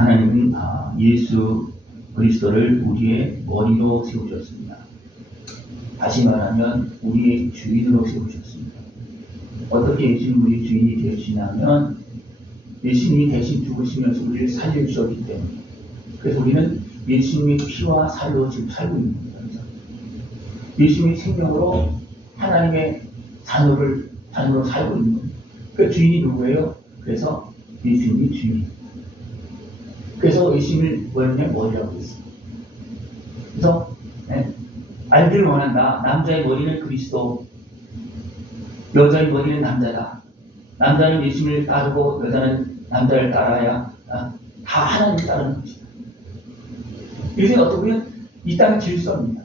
하나님은 예수 그리스도를 우리의 머리로 세우셨습니다. 다시 말하면 우리의 주인으로 세우셨습니다. 어떻게 예수님 우리 주인이 되시냐면 예수님이 대신 죽으시면서 우리를 살려주셨기 때문에, 그래서 우리는 예수님의 피와 살로 지금 살고 있는 겁니다. 예수님의 생명으로 하나님의 자녀로 살고 있는 겁니다. 그 주인이 누구예요? 그래서 예수님이 주인입니다. 그래서 예수님을 머리라고 했습니다. 그래서 알기를 원한다. 남자의 머리는 그리스도, 여자의 머리는 남자다. 남자는 예수님을 따르고 여자는 남자를 따라야 다 하나님을 따르는 것이다. 이것은 어떻게 보면 이 땅의 질서입니다.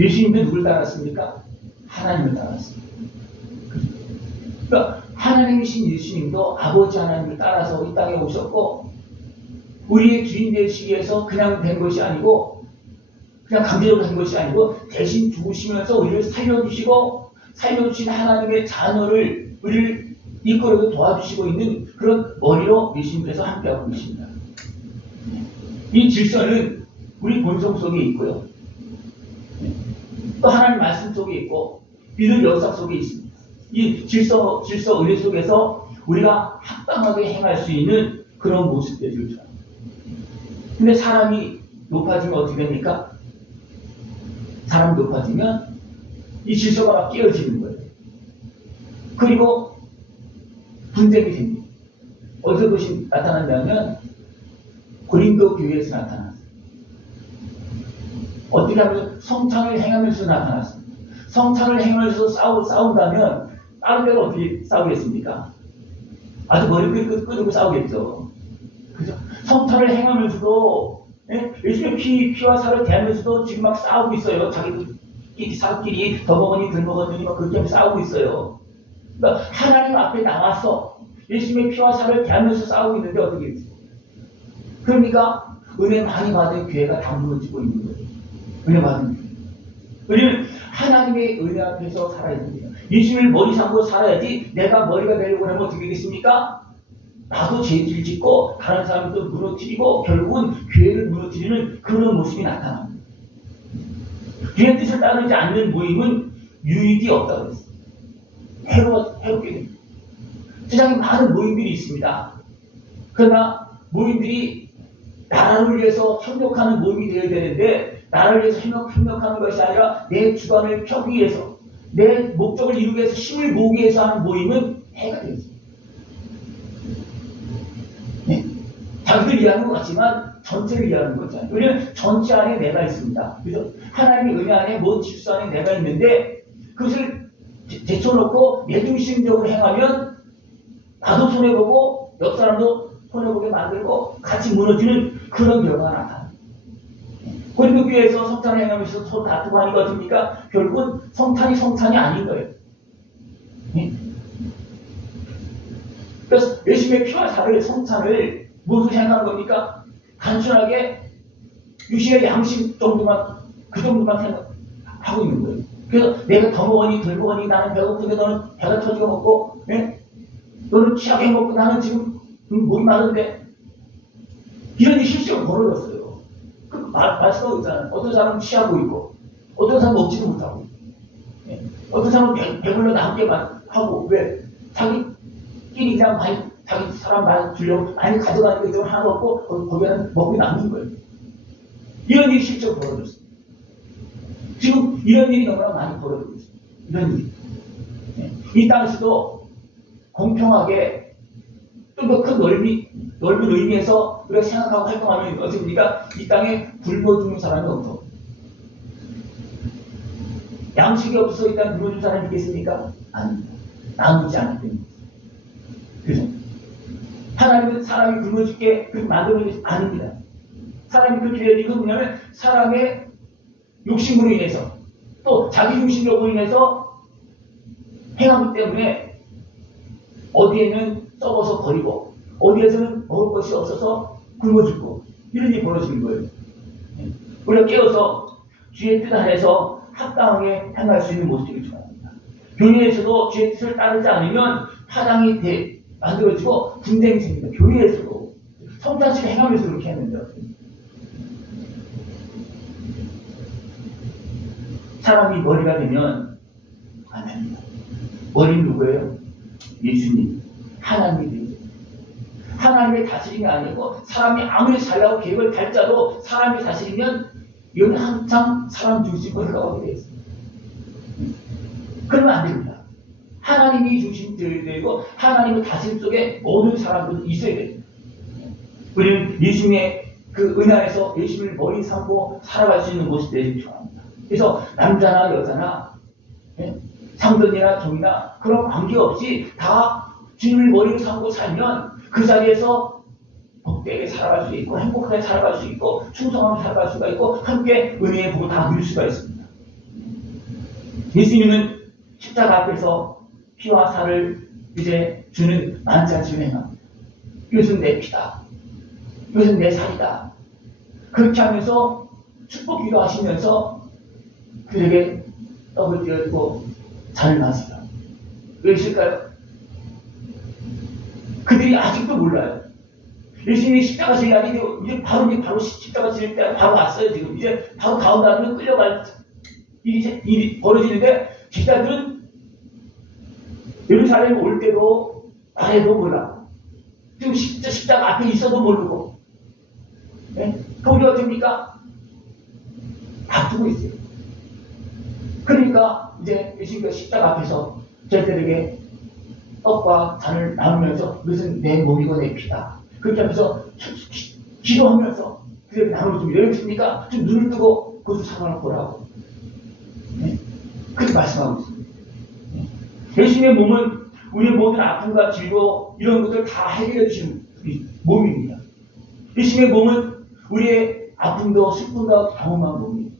예수님도 누굴 따랐습니까? 하나님을 따랐습니다. 그러니까 하나님이신 예수님도 아버지 하나님을 따라서 이 땅에 오셨고, 우리의 주인 되시기 위해서 그냥 된 것이 아니고, 그냥 강제적으로 된 것이 아니고, 대신 죽으시면서 우리를 살려주신 하나님의 자녀를 우리를 이끌어도 도와주시고 있는 그런 머리로 예수님께서 함께하고 계십니다. 이 질서는 우리 본성 속에 있고요, 또 하나님 말씀 속에 있고 믿음 역사 속에 있습니다. 이 질서 의례 속에서 우리가 합당하게 행할 수 있는 그런 모습들이죠. 근데 사람이 높아지면 어떻게 됩니까? 사람이 높아지면 이 질서가 막 깨어지는 거예요. 그리고 분쟁이 생깁니다. 어디서 그것이 나타난다면 고린도 교회에서 나타났어요. 어떻게 하면 성찬을 행하면서 나타났습니다. 성찬을 행하면서 싸운다면 다른 데로 어떻게 싸우겠습니까? 아주 머리 끄고 싸우겠죠. 그죠? 성찬을 행하면서도 예수님의 피와 살을 대하면서도 지금 막 싸우고 있어요. 사람끼리 더 먹으니 덜 먹었느니 막 그렇게 싸우고 있어요. 그러니까 하나님 앞에 나와서 예수님의 피와 살을 대하면서 싸우고 있는데 어떻게 해요? 그러니까 은혜 많이 받은 교회가 다 무너지고 있는 거예요. 은혜 받은 교회. 우리는 하나님의 은혜 앞에서 살아야 됩니다. 예수님을 머리 삼고 살아야지. 내가 머리가 되려고 하면 어떻게 되겠습니까? 나도 죄질 짓고 다른 사람도 무너뜨리고 결국은 교회를 무너뜨리는 그런 모습이 나타납니다. 주의 뜻을 따르지 않는 모임은 유익이 없다고 했습니다. 해롭게 됩니다. 세상에 많은 모임들이 있습니다. 그러나 모임들이 나라를 위해서 협력하는 모임이 되어야 되는데, 나라를 위해서 협력하는 것이 아니라 내 주관을 펴기 위해서, 내 목적을 이루기 위해서 힘을 모으기 위해서 하는 모임은 해가 되겠습니다. 자기들 이해하는 것 같지만 전체를 이해하는 거잖아요. 우리는 전체 안에 내가 있습니다. 그래서 하나님의 은혜 안에 모든 질서 안에 내가 있는데, 그것을 제쳐놓고 내 중심적으로 행하면 나도 손해보고 옆 사람도 손해보게 만들고 같이 무너지는 그런 결과가 나타납니다. 고린도 교회에서 성찬을 행하면서 서로 다투고 하는 거 같습니까? 결국은 성찬이 아닌 거예요. 그래서 예수님의 피와 살을 성찬을 무엇을 행하는 겁니까? 단순하게 유시의 양식 정도만, 그 정도만 생각하고 있는 거예요. 그래서 내가 더 먹으니 덜 먹으니, 나는 배고픈데 너는 배가 터지게 먹고, 너는 취하게 먹고 나는 지금 목이 마른데, 이런 실수가 벌어졌어요. 그 말씀하고 있잖아요. 어떤 사람은 취하고 있고, 어떤 사람은 먹지도 못하고, 어떤 사람은 배불러 남게만 하고, 왜? 자기끼리 그냥 자기 사람 많이 주려고 많이 가져가니까 이걸 하나 먹고 거기에는 먹고 남는 거예요. 이런 일이 실제로 벌어졌어요. 지금 이런 일이 너무나 많이 벌어지고 있습니다. 이런 일이. 이 땅에서도 공평하게 좀 더 큰 넓은 의미에서 우리가 생각하고 활동하면 어떻습니까? 이 땅에 굶어 죽는 사람이 없어. 양식이 없어서 이 땅에 굶어 죽는 사람이 있겠습니까? 아닙니다. 나누지 않기 때문에. 그래서 하나님은 사람이 굶어 죽게 그렇게 만드는 것이 아닙니다. 사람이 그렇게 되는 이유는 뭐냐면 사람의 욕심으로 인해서 또 자기 중심적으로 인해서 행하기 때문에 어디에는 썩어서 버리고 어디에서는 먹을 것이 없어서 굶어 죽고 이런 일이 벌어지는 거예요. 우리가 깨어서 주의 뜻 안에서 합당하게 행할 수 있는 모습이 좋아합니다. 교회에서도 주의 뜻을 따르지 않으면 파당이 만들어지고 분쟁이 생깁니다. 교회에서도 성찬식을 행하면서 그렇게 했는데 사람이 머리가 되면 안 됩니다. 머리는 누구예요? 예수님, 하나님이. 하나님의 다스림이 아니고 사람이 아무리 잘나고 계획을 잘 짜도 사람이 다스리면 이건 항상 사람 중심으로 흘러가게 되어 있습니다. 그러면 안 됩니다. 하나님이 중심되어야 되고 하나님의 다스림 속에 모든 사람들은 있어야 됩니다. 우리는 예수님의 그 은혜 안에서 예수님을 머리 삼고 살아갈 수 있는 모습이 되길 좋아합니다. 그래서 남자나 여자나 상전이나 종이나 그런 관계없이 다 주님을 머리로 삼고 살면 그 자리에서 복되게 살아갈 수 있고 행복하게 살아갈 수 있고 충성하게 살아갈 수가 있고 함께 은혜의 복을 다 누릴 수가 있습니다. 예수님은 십자가 앞에서 피와 살을 이제 주는 만찬식을 행합니다. 이것은 내 피다. 이것은 내 살이다. 그렇게 하면서 축복 기도하시면서 그에게 떡을 띄워주고 잔을 마시라. 왜 있을까요? 그들이 아직도 몰라요. 예수님이 십자가 질 날이 이제 바로 십자가 질 때가 바로 왔어요. 지금 이제 바로 다음 날은 끌려갈 일이 벌어지는데 제자들은 예루살렘 올 때도 말해도 몰라. 지금 십자가 앞에 있어도 모르고. 그게 어떻습니까? 다투고 있어요. 그러니까 이제 예수님께서 십자가 앞에서 저희들에게 떡과 잔을 나누면서 이것은 내 몸이고 내 피다. 그렇게 하면서 기도하면서 그렇게 나눠줍니다. 여기 있습니까? 좀 눈을 뜨고 그것을 상관을 보라고. 그렇게 말씀하고 있습니다. 예수님의 몸은 우리의 모든 아픔과 질고 이런 것들을 다 해결해 주시는 몸입니다. 예수님의 몸은 우리의 아픔도 슬픔도 경험한 몸입니다.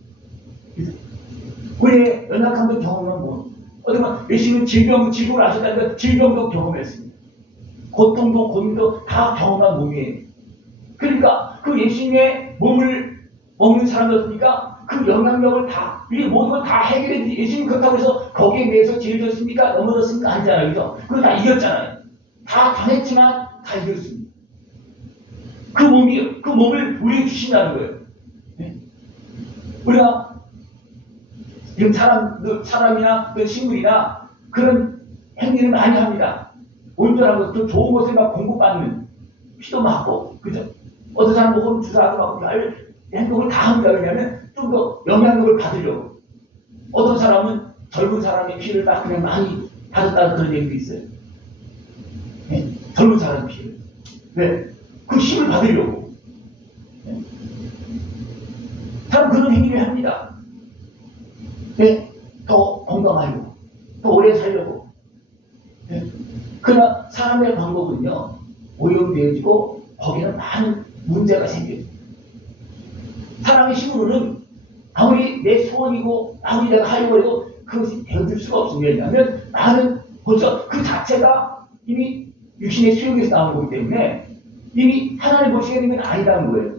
우리의 연약함도 경험한 몸. 어쩌면 예수님은 질병을 아셨다니까 질병도 경험했습니다. 고통도 고민도 다 경험한 몸이에요. 그러니까 그 예수님의 몸을 먹는 사람들이니까 그 영향력을 다, 이 모든 걸 다 해결해 주지. 예수님 그렇다고 해서 거기에 대해서 지어졌습니까? 넘어졌습니까? 아니잖아요. 그죠? 그거 다 이겼잖아요. 다 당했지만 다 이겼습니다. 그 몸을 우리에게 주신다는 거예요. 네? 우리가 지금 사람이나 식물이나 그런 행위를 많이 합니다. 온전한 것도 좋은 것에 막 공급받는 피도 맞고, 그죠? 어떤 사람은 호흡 주사도 맞고, 행동을 다 합니다. 왜냐하면 좀 더 영향력을 받으려고. 어떤 사람은 젊은 사람의 피를 딱 그냥 많이 받았다는 그런 얘기도 있어요. 네? 젊은 사람 피를. 왜? 그 힘을 받으려고. 네? 사람 그런 행위를 합니다. 네? 더 건강하려고. 더 오래 살려고. 네? 그러나 사람의 방법은요, 오염되어지고 거기는 많은 문제가 생겨요. 사람의 힘으로는 아무리 내 소원이고 아무리 내가 하려고 해도 그것이 되어질 수가 없습니다. 왜냐하면 나는 벌써 그 자체가 이미 육신의 수욕에서 나온 거기 때문에 이미 하나님 보시게 되면 아니라는 거예요.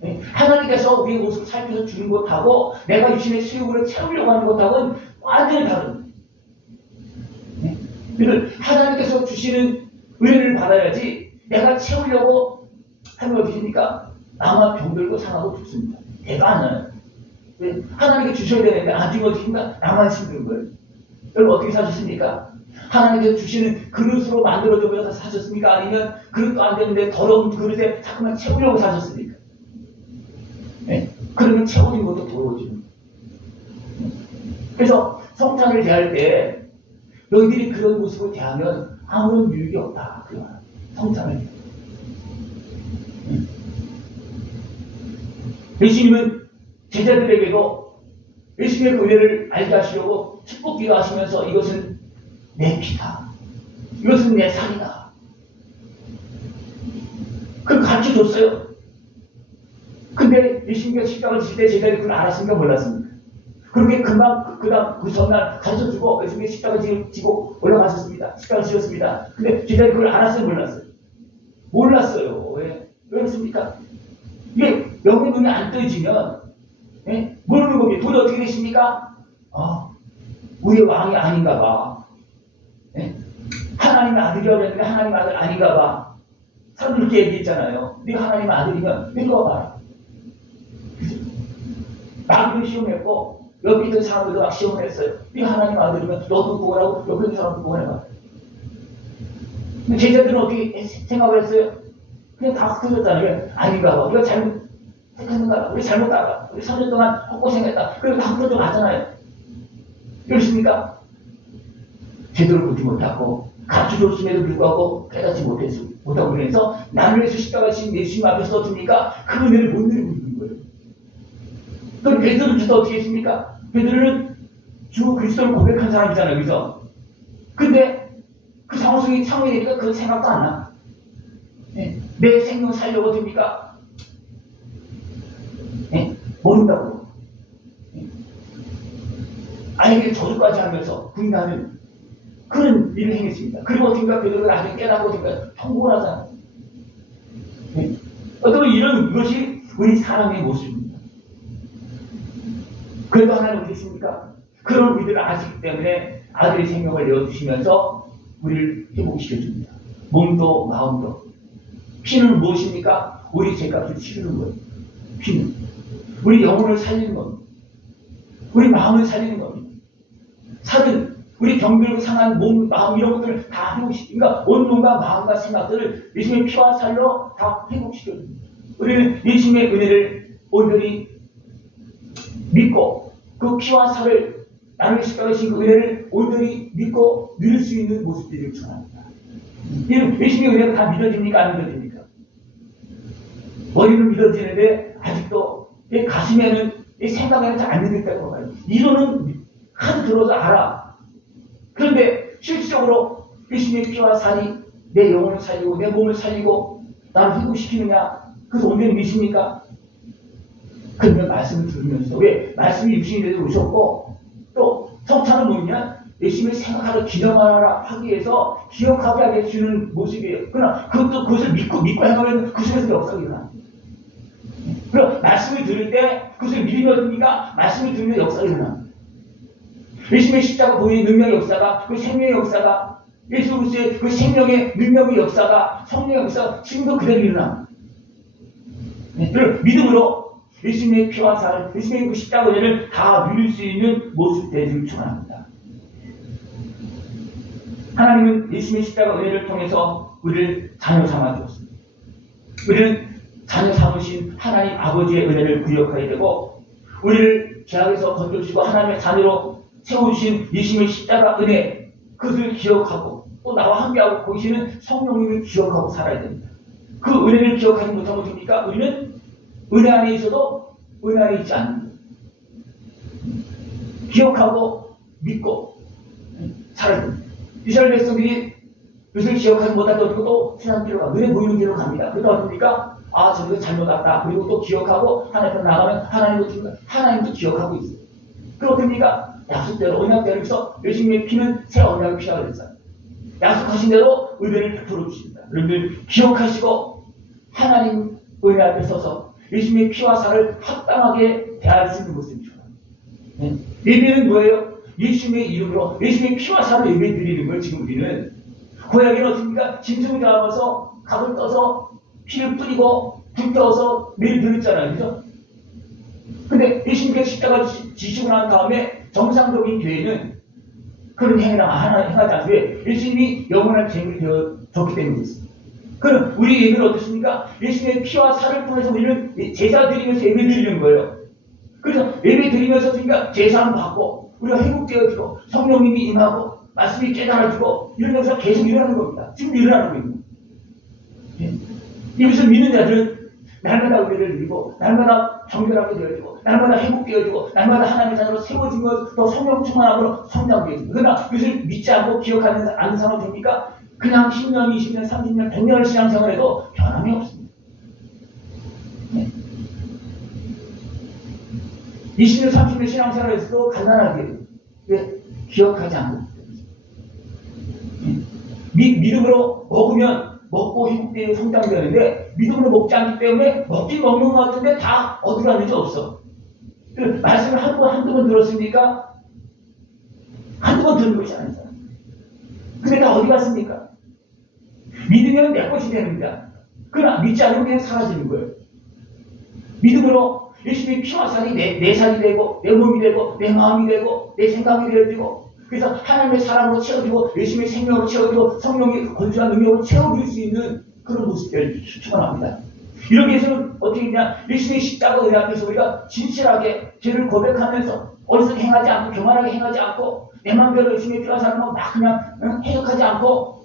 네? 하나님께서 우리의 모습을 살펴서 주는 것하고 내가 육신의 수욕을 채우려고 하는 것하고는 완전히 다릅니다. 네? 그래서 하나님께서 주시는 은혜를 받아야지 내가 채우려고 하면 어떻습니까? 나만 병들고 상하고 죽습니다. 내가 안 해요. 하나님께 주셔야 되는데 안 주면 어떻습니까? 나만 힘든 거예요. 여러분 어떻게 사셨습니까? 하나님께서 주시는 그릇으로 만들어줘서 사셨습니까? 아니면 그릇도 안 되는데 더러운 그릇에 자꾸만 채우려고 사셨습니까? 네? 그러면 채우는 것도 더러워지는 거예요. 그래서 성찬을 대할 때 너희들이 그런 모습을 대하면 아무런 유익이 없다. 그 성찬을 대할 때. 예수님은 제자들에게도 예수님의 그 은혜를 알게 하시려고 축복 기도하시면서 이것은 내 피다. 이것은 내 살이다. 그걸 가르쳐 줬어요. 근데 예수님께서 십자가를 지실 때 제자들이 그걸 알았습니까? 몰랐습니까? 그렇게 금방 그 전날 가르쳐 주고 예수님이 십자가 지고 올라가셨습니다. 십자가 지었습니다. 근데 제자들이 그걸 알았어요? 몰랐어요? 몰랐어요. 왜 그렇습니까? 이게 영의 눈이 안 떠지면 모르는 겁니다. 돈이 어떻게 되십니까? 우리의 왕이 아닌가 봐. 하나님의 아들이라고 했는데 하나님 아들 아닌가 봐. 사람들 이렇게 얘기했잖아요. 네가 하나님 아들이면 믿어 봐라. 나도 시험했고 옆에 있는 사람들도 막 시험을 했어요. 네가 하나님 아들이면 너도 구원하고 옆에 있는 사람도 구원해봐. 근데 제자들은 어떻게 생각을 했어요? 그냥 다 흩어졌잖아요. 아닌가 봐. 우리가 잘못 택했는가 봐. 우리 잘못 따라. 우리 3년 동안 헛고생했다. 그리고 다 흩어져 가잖아요. 그렇습니까? 제대로 보지 못하고 갖추줬음에도 불구하고 깨닫지 못하고 그래서 나를 위해서 십자가 지신 예수님 앞에서 어떻습니까? 그 은혜를 못 누리고 있는 거예요. 그럼 베드로는 주도 어떻게 했습니까? 베드로는 주 그리스도를 고백한 사람이잖아요. 그죠? 근데 그 상황이 되니까 그 생각도 안 나. 네. 내 생명 살려고 됩니까? 네? 모른다고. 네? 아이에게 저주까지 하면서 부인하는 그런 일을 행했습니다. 그리고 어떻게가 베드로가 나중에 깨닫고 어떻게가 통곡을 하잖아요. 네? 어떤 이런 것이 우리 사람의 모습입니다. 그래도 하나님 어떻게 했습니까? 그런 우리들을 아시기 때문에 아들의 생명을 내어주시면서 우리를 회복시켜줍니다. 몸도 마음도. 피는 무엇입니까? 우리 죄값을 치르는 거예요. 피는. 우리 영혼을 살리는 겁니다. 우리 마음을 살리는 겁니다. 살은 우리 병들고 상한 몸, 마음 이런 것들을 다 회복시킵니다. 그러니까 온몸과 마음과 생각들을 예수님의 피와 살로 다 회복시켜줍니다. 우리는 예수님의 은혜를 온전히 믿고 그 피와 살을 나를 십자가신 그 은혜를 온전히 믿고 누릴 수 있는 모습들을 전합니다. 예수님의 은혜가 다 믿어집니까? 안 믿어집니까? 머리는 믿어지는데 아직도 내 가슴에는 내 생각에는 잘 안 믿겠다고 봐요. 이론은 하도 들어서 알아. 그런데 실질적으로 예수님의 피와 살이 내 영혼을 살리고 내 몸을 살리고 나를 회복시키느냐? 그래서 온전히 믿습니까? 그러면 말씀을 들으면서 왜? 말씀이 육신이 돼서 오셨고 또 성찬은 뭐냐? 예수님을 생각하라 기념하라 하기 위해서 기억하게 하게 해주는 모습이에요. 그러나 그것을 믿고 행하면 그 속에서 역사가 일어나. 그럼 말씀을 들을 때 그것을 믿으면 어떻습니까? 말씀을 들으면 역사가 일어나. 예수님의 십자가 보이는 능력의 역사가 그 생명의 역사가 예수 그리스도의 그 생명의 능력의 역사가 성령의 역사가 지금도 그대로 일어나. 믿음으로 예수님의 피와 살, 예수님의 그 십자가 은혜를 다 누릴 수 있는 모습 되기를 축원합니다. 하나님은 예수님의 십자가 은혜를 통해서 우리를 자녀 삼아 주었습니다. 우리는 자녀 삼으신 하나님 아버지의 은혜를 구역하게 되고 우리를 죄악에서 건져주시고 하나님의 자녀로 세워주신 예수님의 십자가 은혜 그것을 기억하고 또 나와 함께하고 계시는 성령님을 기억하고 살아야 됩니다. 그 은혜를 기억하지 못하면 어떻습니까? 우리는 은혜 안에 있어도 은혜 안에 있지 않는 기억하고 믿고 살아야 됩니다. 이스라엘 백성들이 그것을 기억하지 못할 때 어떻게 또 세상 길로 가 눈에 보이는 길로 갑니다. 그러다 어떻습니까? 아 저기가 잘못 왔다. 그리고 또 기억하고 하나님 나가면 하나님도 기억하고 있어요. 그럼 어떻습니까? 약속대로 언약대로 해서 예수님의 피는 새 언약의 피라고 그랬잖아요. 약속하신 대로 은혜를 베풀어 주십니다. 여러분들 기억하시고 하나님 은혜 앞에 서서 예수님의 피와 살을 합당하게 대할 수 있는 모습이죠. 네? 예배는 뭐예요? 예수님의 이름으로 예수님의 피와 살을 예배 드리는 걸 지금 우리는 고향에는 어떻습니까? 짐승을 잡아서 각을 떠서 피를 뿌리고 불 떠서 매일 드렸잖아요. 그죠? 근데 예수님께서 십자가 지시고 난 다음에 정상적인 교회는 그런 행위를 행하지 않아요. 왜? 예수님이 영원한 죄인이 되어졌기 때문이었습니다. 그럼 우리 예배는 어떻습니까? 예수님의 피와 살을 통해서 우리는 제사 드리면서 예배 드리는 거예요. 그래서 예배 드리면서 어떻습니까? 제사는 받고 우리가 회복되어지고 성령님이 임하고 말씀이 깨달아지고 이런 것이 계속 일어나는 겁니다. 지금 일어나는 거예요. 예. 이것을 믿는 자들은 날마다 은혜를 누리고 날마다 정결하게 되어지고 날마다 회복되어지고 날마다 하나님의 자녀로 세워지고 또 성령 충만함으로 성장되어지고 그러나 이것을 믿지 않고 기억하는 않는 사람은 됩니까? 그냥 10년, 20년, 30년, 100년을 신앙생활해도 변함이 없습니다. 네. 20년, 30년 신앙생활에서도 가난하게 왜? 기억하지 않고 믿음으로 먹으면 먹고 회복되고 성장되는데 믿음으로 먹지 않기 때문에 먹긴 먹는 것 같은데 다 어디 갔는지 없어. 말씀을 한두 번 들었습니까? 한두 번 들은 것이 아니잖아요. 근데 다 어디 갔습니까? 믿으면 내 것이 됩니다. 그러나 믿지 않으면 그냥 사라지는 거예요. 믿음으로 예수님의 피와 살이 내 살이 되고 내 몸이 되고 내 마음이 되고 내 생각이 되어지고 그래서 하나님의 사랑으로 채워지고 예수님의 생명으로 채워지고 성령의 건조한 능력으로 채워줄 수 있는 그런 모습들을 축원합니다. 이렇게 해서는 어떻게 했냐? 예수님의 십자가 은혜 앞에서 우리가 진실하게 죄를 고백하면서 어리석게 행하지 않고 교만하게 행하지 않고 내 맘대로 예수님의 피와 살을 막 그냥 해석하지 않고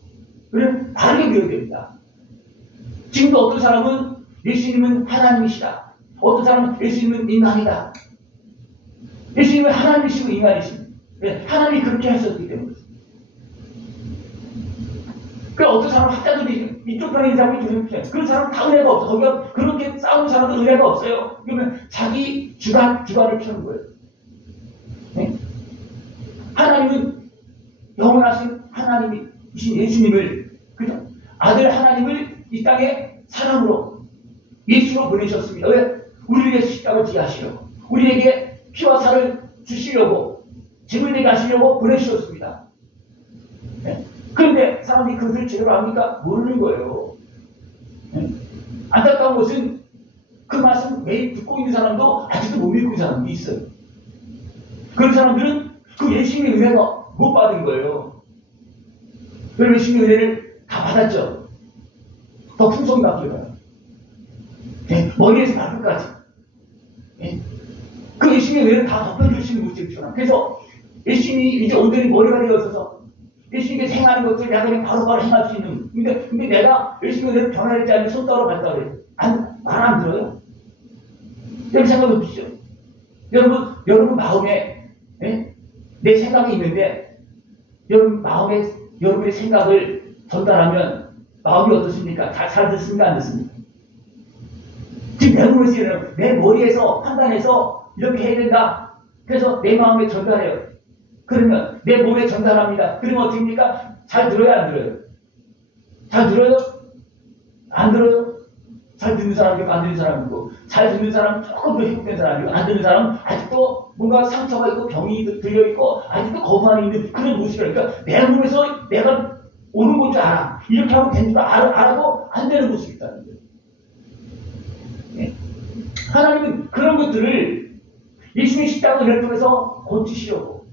우리는 바르게 배워야 됩니다. 지금도 어떤 사람은 예수님은 하나님이시다. 어떤 사람은 예수님은 인간이다. 예수님은 하나님이시고 인간이십니다. 하나님이 그렇게 하셨기 때문에. 그러니까 어떤 사람은 학자들이 이쪽 편에 있는 사람이 저쪽 편에 그런 사람은 다 은혜가 없어. 거기가 그렇게 싸우는 사람은 은혜가 없어요. 그러면 자기 주관을 펴는 거예요. 네? 하나님은 영원하신 하나님이신 예수님을 그죠? 아들 하나님을 이 땅에 사랑으로 예수로 보내셨습니다. 왜? 우리를 위해서 십자가를 지하시려고 우리에게 피와 살을 주시려고 짐을 내게 하시려고 보내주셨습니다. 네? 그런데 사람들이 그것을 제대로 압니까? 모르는 거예요. 네? 안타까운 것은 그 말씀 매일 듣고 있는 사람도 아직도 못 믿고 있는 사람도 있어요. 그런 사람들은 그 예수님의 은혜가 못 받은 거예요. 그럼 예수님의 은혜를 다 받았죠. 더 풍성히 받게 봐요. 네? 머리에서 발끝까지. 네? 그 예수님의 은혜를 다 덮어주시는 모습이죠. 그래서 예수님이 이제 온전히 머리가 되어서 예수님께 행하는 것을 내가 그냥 바로바로 행할 수 있는. 근데 내가 예수님의 은혜를 변화하지 않으면 손 따로 받다 그래요. 말 안 들어요. 여러분 생각해 보시죠. 여러분 마음에 내 생각이 있는데 여러분 마음에 여러분의 생각을 전달하면 마음이 어떻습니까? 잘 듣습니까? 안 듣습니까? 지금 내 몸에서 내 머리에서 판단해서 이렇게 해야 된다. 그래서 내 마음에 전달해요. 그러면 내 몸에 전달합니다. 그러면 어떻게 됩니까? 잘 들어요? 안 들어요? 잘 들어요? 안 들어요? 잘 듣는 사람이 있고 안 듣는 사람이 있고 잘 듣는 사람은 조금 더 회복된 사람이고 안 듣는 사람은 아직도 뭔가 상처가 있고 병이 들려있고 아직도 거부 안에 있는 그런 모습이니까 내 몸에서 내가 옳은 건 줄 알아. 이렇게 하면 되는 줄 알아도 안 되는 모습이 있다는 거예요. 네? 하나님은 그런 것들을 예수님의 십자가 은혜를 통해서 고치시려고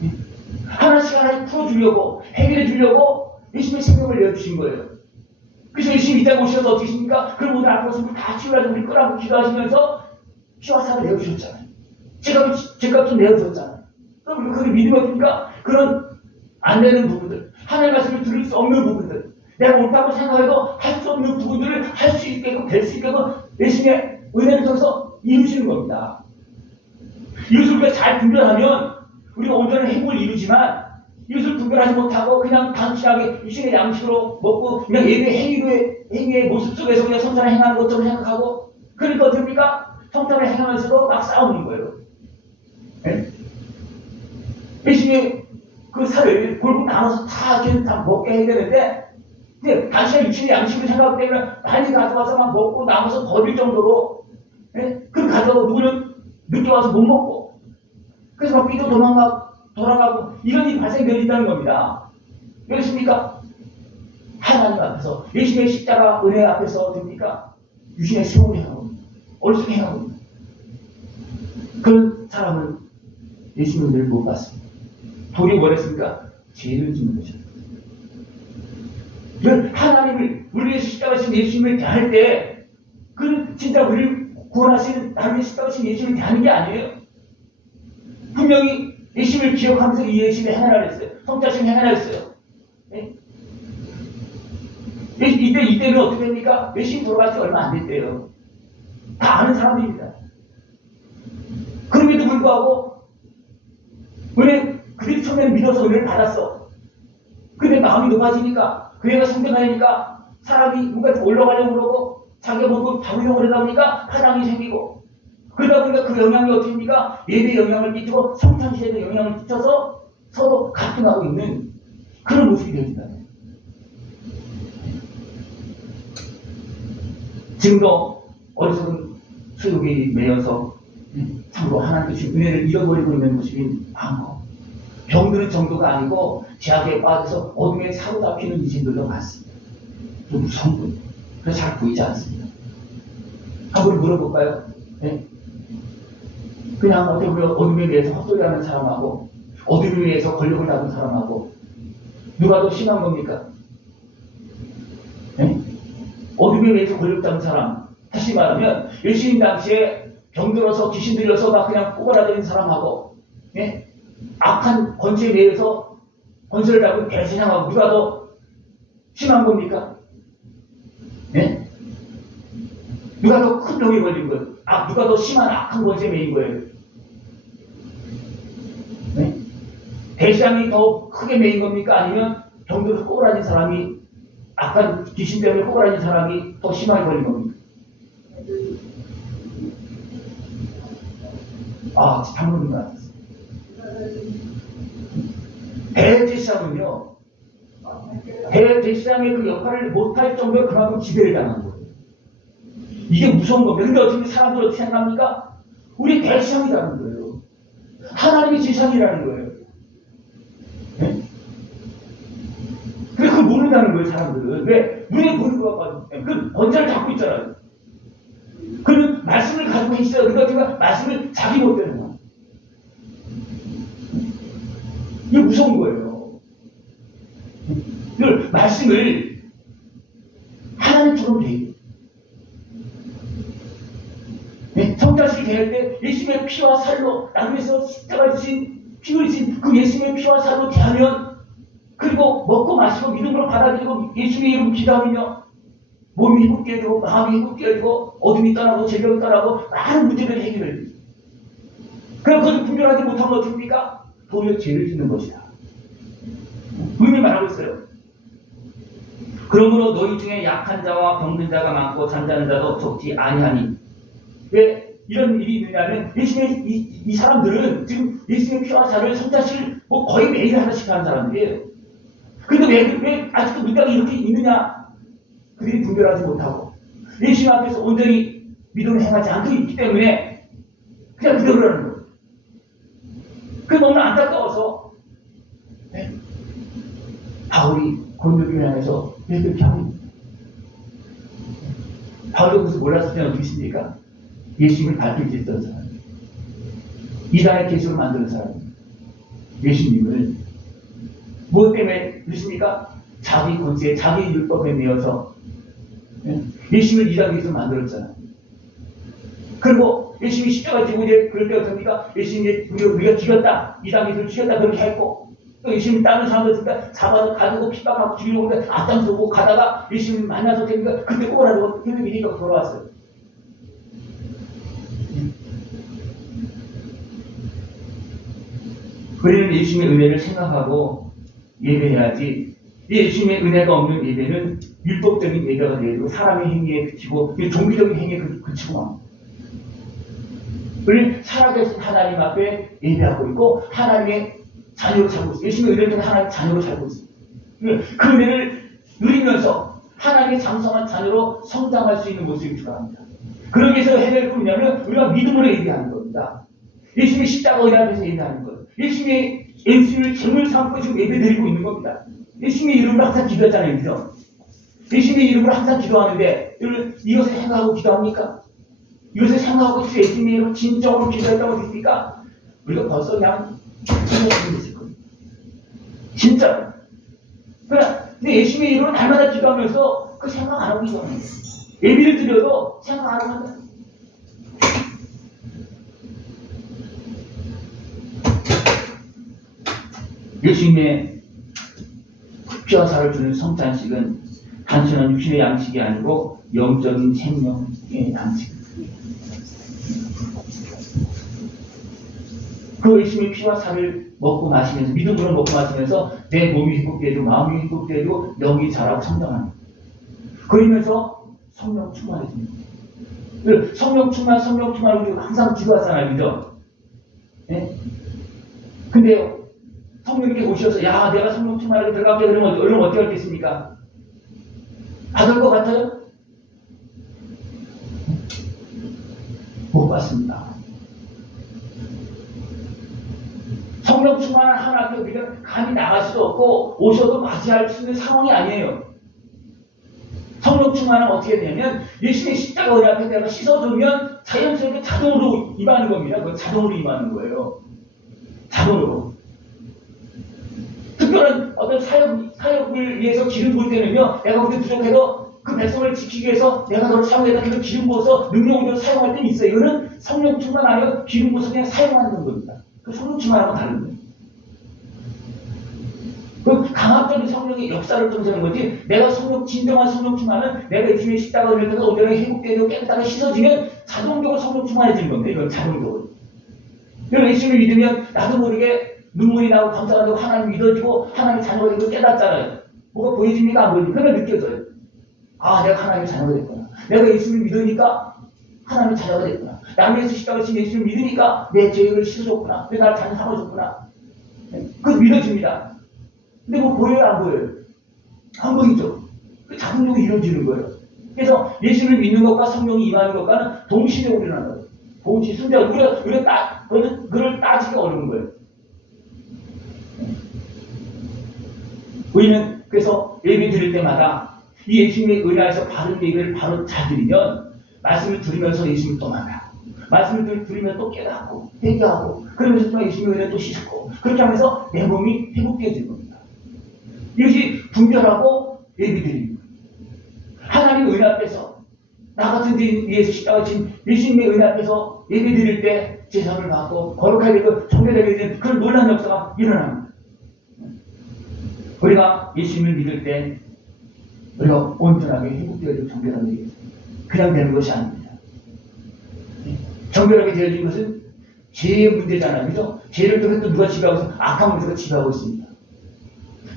네? 하나씩 하나씩 풀어주려고 해결해 주려고 예수님의 생명을 내어주신 거예요. 그래서 예수님이 이 땅에 오셔서 어떻게 하십니까? 그럼 오늘 앞으로 다 치유하려고 우리 끌어안고 기도하시면서 피와 살을 내어주셨잖아요. 제값 좀 내어주셨잖아요. 그럼 그게 믿음이 어떻습니까? 그런 안 되는 부분들, 하나님의 말씀을 들을 수 없는 부분들, 내가 옳다고 생각해도 할 수 없는 부분들을 할 수 있게끔 될 수 있게끔 예수님의 은혜를 통해서 이루시는 겁니다. 이것을 우리가 잘 분별하면 우리가 온전한 행복을 이루지만 이것을 분별하지 못하고 그냥 단순하게 유신의 양식으로 먹고 그냥 예배 행위의 모습 속에서 그냥 성찬을 행하는 것처럼 생각하고 그러니까 어떻습니까? 성찬을 행하면서도 막 싸우는 거예요. 네? 예수님이 그 살을 골고루 나눠서 다 먹게 해야 되는데 근데 단순한 유신의 양식을 생각하기 때문에 많이 가져와서 막 먹고 남아서 버릴 정도로 네? 그 가져가고 누구는 늦게 와서 못 먹고 그래서 막 삐도 돌아가고 이런 일이 발생되어진다는 겁니다. 그렇습니까? 하나님 앞에서 예수님의 십자가 은혜 앞에서 됩니까? 유신의 수용을 행하고 어리석게 행하고 그런 사람은 예수님의 은혜를 못 받습니다. 도리어 뭐랬습니까? 죄를 짓는 거죠. 하나님을 우리의 십자가신 예수님을 대할 때 그는 진짜 우리를 구원하시는 나를 십자가신 예수님을 대하는 게 아니에요. 분명히 예수님을 기억하면서 이 예수님의 행하라 했어요. 성자신 행하라 했어요. 네? 이때는 어떻게 됩니까? 예수님 돌아갈 지 얼마 안 됐대요. 다 아는 사람들입니다. 그럼에도 불구하고 그들이 처음에는 믿어서 은혜를 받았어. 근데 마음이 높아지니까 그 애가 성장하니까 사람이 뭔가 올라가려고 그러고 자기가 뭔가 잡으려고 그러다 보니까 파랑이 생기고 그러다 보니까 그 영향이 어떻게 됩니까? 예배에 영향을 끼치고 성찬시에도 영향을 끼쳐서 서로 갈등하고 있는 그런 모습이 되어진다. 지금도 어리석은 수욕에 매여서 참으로 하나님께 주신 은혜를 잃어버리고 있는 모습이 많고 병드는 정도가 아니고 제약에 빠져서 어둠에 사로잡히는 이신들도 많습니다. 좀 무서운 거예요. 그래서 잘 보이지 않습니다. 한번 물어볼까요? 네? 그냥 어둠에 의해서 헛소리하는 사람하고 어둠에 의해서 권력을 잡은 사람하고 누가 더 심한 겁니까? 네? 어둠에 의해서 권력 잡은 사람, 다시 말하면 예수님 당시에 병들어서 귀신 들려서 막 그냥 꼬바라지는 사람하고, 네? 악한 권세에 의해서 권세를 잡은 배신하고 누가 더 심한 겁니까? 네? 누가 더 큰 병에 걸린 거예요? 누가 더 심한 악한 권세에 매인 거예요? 네? 배신이 더 크게 매인 겁니까? 아니면 병들어서 꼬부라진 사람이 악한 귀신 때문에 꼬부라진 사람이 더 심하게 걸린 겁니까? 장로님 같았어요. 대제사장은요, 대제사장의 그 역할을 못할 정도로 그만큼 지배를 당한 거예요. 이게 무서운 겁니다. 근데 어떻게 사람들 어떻게 생각합니까? 우리 대제사장이라는 거예요. 하나님의 제사장이라는 거예요. 네? 근데 그걸 모른다는 거예요, 사람들은. 왜? 눈에 보이고 와가지고. 그 권세를 잡고 있잖아요. 그는 말씀을 가지고 있어요. 그러니까 말씀을 자기 못되는 거야. 이게 무서운 거예요. 그 말씀을 하나님처럼 대해요. 네? 성자식이 대할 때 예수님의 피와 살로 나를 위해서 십자가에 주신 피 흘리신 그 예수님의 피와 살로 대하면, 그리고 먹고 마시고 믿음으로 받아들이고 예수님의 이름 기도하면요, 몸이 힘겹게 되고 마음이 힘겹게 되고 어둠이 떠나고 재경이 떠나고 많은 문제들이 해결해요. 그럼 그것을 분별하지 못하면 어떻습니까? 도리어 죄를 짓는 것이다. 분명히 말하고 있어요. 그러므로 너희 중에 약한 자와 병든 자가 많고 잠자는 자도 적지 아니하니. 왜 이런 일이 있느냐면 예수님의 이 사람들은 지금 예수님의 피와 살을 성자실 거의 매일 하나씩 하는 사람들이에요. 그런데 왜 아직도 문제가 이렇게 있느냐? 그들이 분별하지 못하고 예수님 앞에서 온전히 믿음을 행하지 않고 있기 때문에 그냥 그대로 하는 거예요. 그게 너무 안타까워서, 네? 바울이 고린도교회 안에서 이렇게 하고 있습니다. 바울이 그것을 몰랐을 때는 어떻게 있습니까? 예수님을 밝힐 수 있던 사람, 이단의 계시를 만드는 사람입니다. 예수님을 무엇 때문에 그러십니까? 자기 권세, 자기 율법에 매여서, 네? 예수님을 이단 계시를 만들었잖아요. 그리고 예수님이 십자가 지고 이제 그럴 때 어떻습니까? 예수님이 우리가 죽였다, 이단 계시를 죽였다 그렇게 했고, 또 예수님이 다른 사람들 있으니까 잡아서 가지고 핍박하고 죽이려고 앞장서고 가다가 예수님 만나서 되니까 그때 꼬라지고 힘을 미니까 돌아왔어요. 우리는 예수님의 은혜를 생각하고 예배해야지, 예수님의 은혜가 없는 예배는 율법적인 예배가 되고 사람의 행위에 그치고 종교적인 행위에 그치고 맙니다. 우리는 살아계신 하나님 앞에 예배하고 있고 하나님의 자녀로 살고 있어요. 예수님의 은혜를 통해 하나님의 자녀로 살고 있어요. 그 은혜를 누리면서 하나님의 장성한 자녀로 성장할 수 있는 모습이 필요합니다. 그러기 위해서 해야 될 건 뭐냐면 우리가 믿음으로 예배하는 겁니다. 예수님의 십자가 은혜 앞에서 예배하는 거예요. 예수님을 정을 삼고 지금 예배 드리고 있는 겁니다. 예수님의 이름으로 항상 기도했잖아요. 그죠? 예수님의 이름으로 항상 기도하는데 이것을 생각하고 기도합니까? 이것을 생각하고 예수님의 이름으로 진정으로 기도했다고 믿습니까? 우리가 벌써 그냥 생각하고 있을 겁니다. 진짜로. 근데 예수님의 이름으로 날마다 기도하면서 그 생각 안 하고 기도하는 거예요. 예비를 드려도 생각 안 하고 한다. 예수님의 피와 살을 주는 성찬식은 단순한 육신의 양식이 아니고 영적인 생명의 양식. 그 예수님의 피와 살을 먹고 마시면서, 믿음으로 먹고 마시면서 내 몸이 회복되고 마음이 회복되고 영이 자라고 성장하는 거예요. 그러면서 성령 충만해집니다. 성령 충만 우리 항상 기도하잖아요. 그죠? 네? 근데 성령님께 오셔서 야 내가 성령 충만하게 들어갈게 그러면 여러분 어떻게 하겠습니까? 받을 것 같아요? 못 받습니다. 성령 충만한 하나님께 우리가 감히 나갈 수도 없고 오셔도 맞이할 수 있는 상황이 아니에요. 성령 성령 충만은 어떻게 되냐면 예수님의 십자가 은혜 앞에 내가 씻어주면 자연스럽게 자동으로 임하는 겁니다. 그건 자동으로 임하는 거예요. 자동으로. 특별한 어떤 사역을 위해서 기름 부을 때는요, 내가 그때 부족해도 그 백성을 지키기 위해서 내가 너를 사용해서 그걸 기름 부어서 능력으로 사용할 때는 있어요. 이거는 성령 충만 아니고 기름 부어서 그냥 사용하는 겁니다. 그 성령 충만하고 다른 거예요. 그 강압적인 성령의 역사를 통해서 하는 거지, 내가 진정한 성령 충만은 내가 예수님의 십자가 은혜를 통해서 온전하게 회복되고 깨끗하게 씻어지면 자동적으로 성령 충만해지는 겁니다. 이건 자동적으로. 그래서 예수님을 믿으면 나도 모르게 눈물이 나고 감사가 되고 하나님 믿어지고 하나님의 자녀가 되고 깨닫잖아요. 뭐가 보여집니까? 안 보여집니까? 그냥 느껴져요. 아, 내가 하나님의 자녀가 됐구나. 내가 예수님을 믿으니까 하나님의 자녀가 됐구나. 나를 위해서 십자가를 진 예수님을 믿으니까 내 죄를 씻어줬구나. 내 나를 자녀 삼아줬구나. 그거 믿어집니다. 근데 뭐 보여요? 안 보여요? 안 보이죠? 그 자동적으로 이루어지는 거예요. 그래서 예수를 믿는 것과 성령이 임하는 것과는 동시적으로 일어나는 거예요. 동시, 순간 그걸 따지기 어려운 거예요. 우리는 그래서 예배 드릴 때마다 이 예수님의 은혜에서 바른 예배를 바로 잘 드리면 말씀을 들으면서 예수님을 또 만나. 말씀을 들으면 또 깨닫고 회개하고 그러면서 또 예수님의 은혜를 또 씻고 그렇게 하면서 내 몸이 회복되어지는 겁니다. 이것이 분별하고 예배 드리는 거예요. 하나님의 은혜 앞에서 나 같은 데 위해서 십자가 진 예수님의 은혜 앞에서 예배 드릴 때 제사를 받고 거룩하게 되고 정결하게 되는 그런 놀라운 역사가 일어납니다. 우리가 예수님을 믿을 때 우리가 온전하게 회복되어지고 정결하게 되겠습니다. 그냥 되는 것이 아닙니다. 정결하게 되어진 것은 죄의 문제잖아요. 그죠? 죄를 통해서 누가 지배하고 있어요? 악한 문제가 지배하고 있습니다.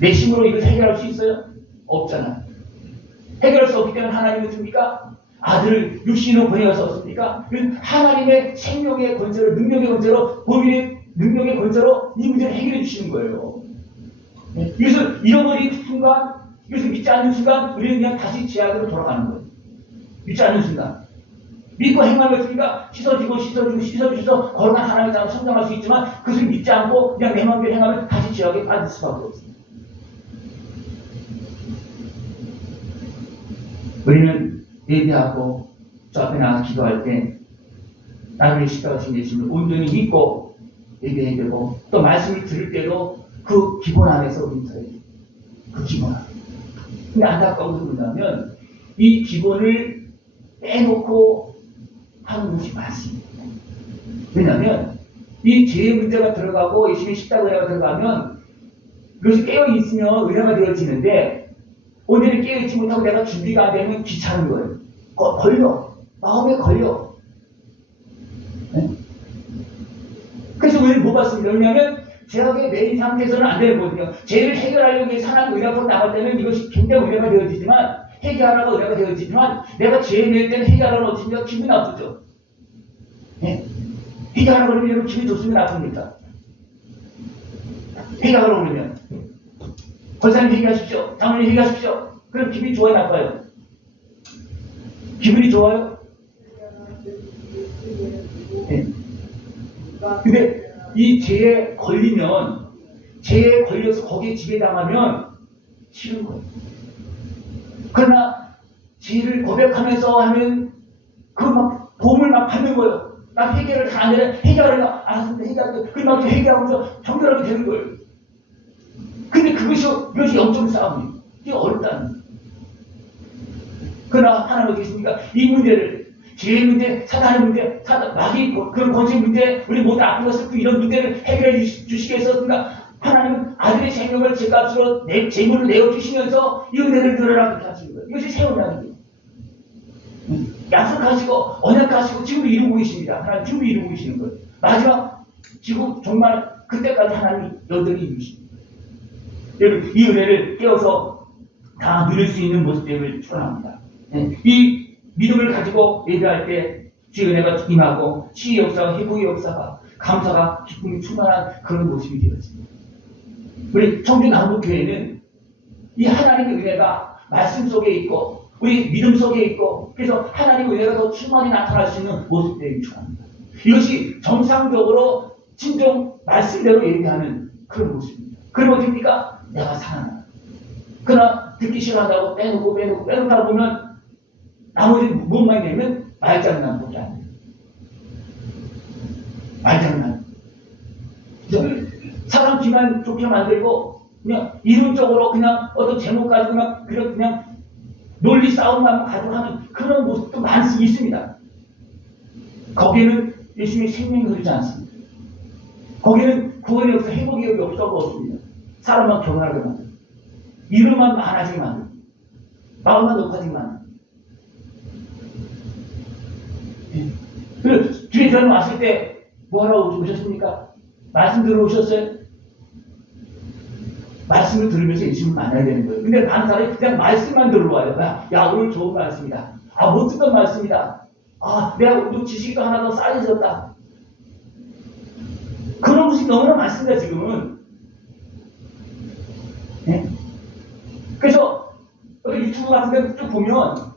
내 힘으로 이걸 해결할 수 있어요? 없잖아요. 해결할 수 없기 때문에 하나님은 습니까? 아들을 육신으로 보내셨습니까? 하나님의 생명의 권세로, 능력의 권세로, 법인의 능력의 권세로 이 문제를 해결해 주시는 거예요. 이것을 잃어버린 순간, 이것을 믿지 않는 순간, 우리는 그냥 다시 죄악으로 돌아가는 거예요. 믿지 않는 순간. 믿고 행하면 있으니까 씻어주셔서 거룩한 하나님의 자로 성장할 수 있지만 그것을 믿지 않고 그냥 내 마음대로 행하면 다시 죄악에 빠질 수밖에 없습니다. 우리는 예배하고 저 앞에 나가서 기도할 때 나를 십자가 진 예수님을 온전히 믿고 예배해야 되고 또 말씀을 들을 때도 그 기본 안에서 우리는 서야 돼요. 그 기본 안에. 근데 안타까운 것은 뭐냐면 이 기본을 빼놓고 하는 것이 많습니다. 왜냐하면 이 죄의 문제가 들어가고 예수님의 십자가 은혜가 들어가면 그것이 깨어있으면 은혜가 되어지는데 오늘은 깨어있지 못하고 내가 준비가 안 되면 귀찮은 거예요. 걸려. 마음에 걸려. 네? 그래서 우리는 못 봤습니다. 왜냐하면 죄악에 매인 상태에서는 안 되거든요. 죄를 해결하려고 위해서 하나님 은혜가 나갈 때는 이것이 굉장히 은혜가 되어지지만 해결하라고 은혜가 되어지지만 내가 죄에 매일 때는 해결하라고 어찌면 기분이 나쁘죠. 네? 해결하라고 그러면 여러분 기분이 좋습니다. 나쁩니까? 해결하라고 그러면 권사님 회개하십시오. 장로님 회개하십시오. 그럼 기분이 좋아요, 나빠요? 기분이 좋아요? 네. 근데 이 죄에 걸리면, 죄에 걸려서 거기에 지배당하면 싫은 거예요. 그러나 죄를 고백하면서 하면 그 막 도움을 막 받는 거예요. 나 회개를 다 안 해. 해결을 알았습니다. 해결할게. 그럼 막 회개하면서 정결하게 되는 거예요. 근데 이것이 영적 싸움이에요. 이게 어렵다는 거예요. 그러나 하나님 어디 있습니까? 이 문제를, 죄의 문제, 사단의 문제, 마귀, 그런 권세 문제, 우리 모든 아픈 것을 이런 문제를 해결해 주시겠습니까? 하나님은 아들의 생명을 제값으로 제물을 내어주시면서 이 은혜를 드러나 그렇게 하시는 거예요. 이것이 새 언약이에요. 약속하시고, 언약하시고, 지금 이루고 계십니다. 하나님 지금 이루고 계시는 거예요. 마지막, 지금 정말 그때까지 하나님이 여전히 이루십니다. 여러분, 이 은혜를 깨워서 다 누릴 수 있는 모습들을 축원합니다. 이 믿음을 가지고 예배할 때 주의 은혜가 임하고 치유의 역사와 회복의 역사가 감사가 기쁨이 충만한 그런 모습이 되었습니다. 우리 청주남북교회는 이 하나님의 은혜가 말씀 속에 있고 우리 믿음 속에 있고 그래서 하나님의 은혜가 더 충만히 나타날 수 있는 모습들이 축원합니다. 이것이 정상적으로 진정 말씀대로 예배하는 그런 모습입니다. 그럼 어떻습니까? 내가 살아나. 그러나 듣기 싫어한다고 빼놓다 보면 나머지 뭔만 되면 말장난밖에 안 돼요. 말장난. 사람 귀만 좋게 만들고 그냥 이론적으로 그냥 어떤 제목 가지고 그냥 논리 싸움만 가지고 하는 그런 모습도 많이 있습니다. 거기에는 예수님의 생명이 흐르지 않습니다. 거기는 구원이 없어 회복이 없습니다. 사람만 경하게 만들고 이름만 많아지게 만들고 마음만 높아지게 만들고. 그리고 주의 저는 왔을 때 뭐하러 오셨습니까? 말씀 들어오셨어요? 말씀을 들으면서 예수님을 만나야 되는 거예요. 근데 많은 사람이 그냥 말씀만 들어와요. 야, 오늘 좋은 말씀이다. 아, 못 듣던 말씀이다. 아, 내가 너 지식도 하나 더 쌓여졌다. 그런 것이 너무나 많습니다, 지금은. 네? 그래서 유튜브 같은 데 쭉 보면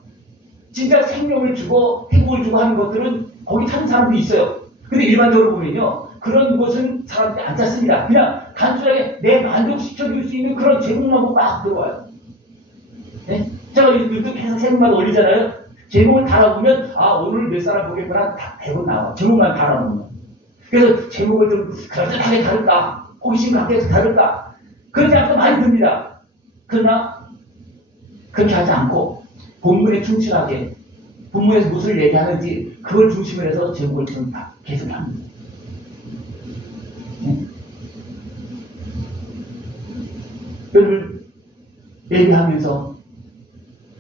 진짜 생명을 주고 행복을 주고 하는 것들은 거기 찾는 사람도 있어요. 근데 일반적으로 보면요, 그런 곳은 사람들이 안 찾습니다. 그냥 단순하게 내 만족시켜줄 수 있는 그런 제목만 보고 막 들어와요. 네? 제가 유튜브에서 제목만 올리잖아요. 제목을 달아보면 아, 오늘 몇 사람 보겠구나 다 대본 나와. 제목만 달아놓으면. 그래서 제목을 좀 그럴듯하게 다룰까, 호기심 갖게 해서 다룰까, 그러지 않고 많이 듭니다. 그러나 그렇게 하지 않고 본문에 충실하게 본문에서 무엇을 얘기하는지 그걸 중심으로 해서 제목을 좀 계속 합니다. 여러분, 예배하면서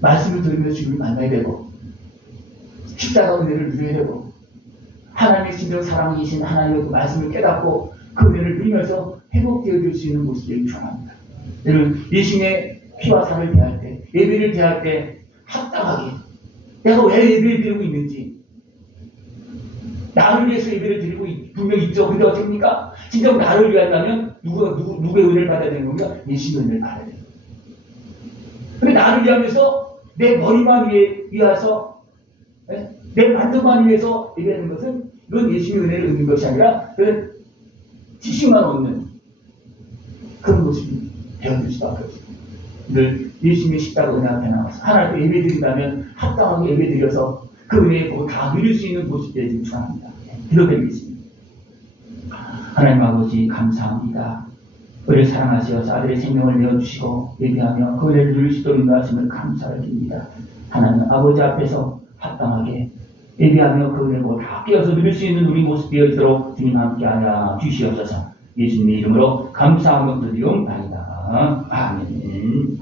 말씀을 들으면서 주님을 만나야 되고 십자가 은혜를 누려야 되고 하나님의 진정 사랑이신 하나님의 그 말씀을 깨닫고 그 은혜를 누리면서 회복되어질 수 있는 모습을 축원합니다. 여러분, 예수님의 피와 살을 대할 때, 예배를 대할 때 합당하게 내가 왜 예배를 드리고 있는지, 나를 위해서 예배를 드리고 분명히 있죠. 근데 어떻습니까? 진짜 나를 위한다면 누구의 은혜를 받아야 되는 겁니까? 예수님의 은혜를 받아야 돼요. 근데 나를 위하면서 내 머리만 위해서 내 만두만 위해서 예배하는 것은 이건 예수님의 은혜를 얻는 것이 아니라 그 지식만 얻는 그런 모습이 되어질 수밖에 없습니다. 늘 예수님의 십자가 은혜 앞에 나와서 하나님께 예배 드린다면 합당하게 예배 드려서 그 은혜의 복을 다 누릴 수 있는 모습이 되길 축원합니다. 기도드리겠습니다. 하나님 아버지 감사합니다. 우리를 사랑하시어서 아들의 생명을 내어주시고 예배하며 그 은혜를 누릴 수 있도록 인도하심을 감사를 드립니다. 하나님 아버지 앞에서 합당하게 예배하며 그 은혜를 다 깨어서 누릴 수 있는 우리 모습 되어지도록 주님 함께하여 주시옵소서. 예수님의 이름으로 감사하며 드리옵나이다. 아멘.